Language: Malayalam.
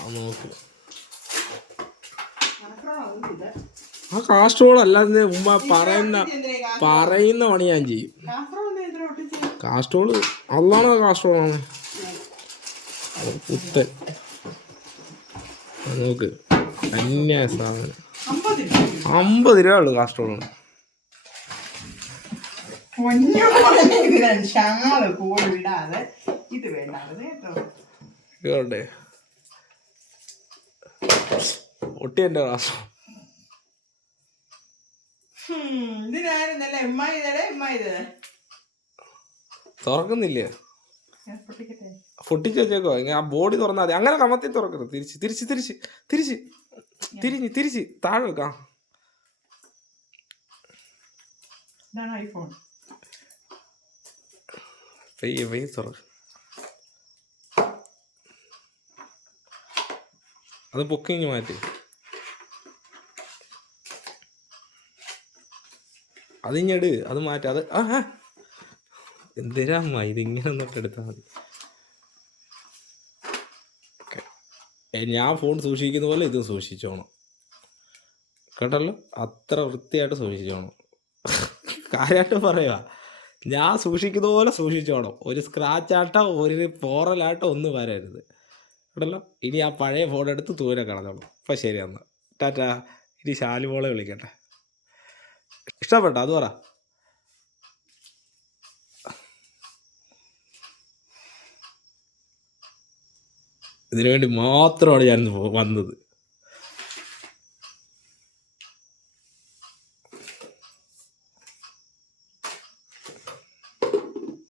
അത് നോക്ക്. ആ കാസ്ട്രോൾ അല്ലാതെ ഉമ്മ പറയുന്ന പണി ഞാൻ ചെയ്യും. കാസ്ട്രോള് അള്ളാണോ കാസ്ട്രോളാണ് പുത്തൻ. നോക്ക് അന്യായ സാധനം. 50 രൂപ ഉള്ളു കാസ്ട്രോളിന്. ഒട്ടി എന്റെ കാസ്ട്രോൾ തുറക്കുന്നില്ലേ? പൊട്ടിച്ച് വെച്ചേക്കോ. ആ ബോഡി തുറന്നാൽ മതി. അങ്ങനെ കമത്തി തുറക്കരുത്. തിരിച്ച് താഴെ വെക്കാം. പയ്യെ തുറക്ക്. അത് പൊക്കിങ് മാറ്റി. അതിങ്ങട് അത് മാറ്റാം. അത് എന്തിനാ ഇതിങ്ങനെ ഒന്നിട്ട് എടുത്താൽ മതി. ഞാൻ ഫോൺ സൂക്ഷിക്കുന്ന പോലെ ഇതും സൂക്ഷിച്ചോണം കേട്ടല്ലോ. അത്ര വൃത്തിയായിട്ട് സൂക്ഷിച്ചോണം. കാര്യമായിട്ട് പറയുക, ഞാൻ സൂക്ഷിക്കുന്ന പോലെ സൂക്ഷിച്ചോണം. ഒരു സ്ക്രാച്ചാട്ടോ ഒരു പോറലാട്ടോ ഒന്നും വരരുത് കേട്ടല്ലോ. ഇനി ആ പഴയ ഫോൺ എടുത്ത് ദൂരെ കളഞ്ഞോളൂ. അപ്പം ശരി, എന്നാൽ ടാറ്റാ. ഇനി ശാലുമോളെ വിളിക്കട്ടെ. ഇഷ്ടപ്പെട്ടോ? അത് പറ. ഇതിനു വേണ്ടി മാത്രമാണ് ഞാൻ വന്നത്.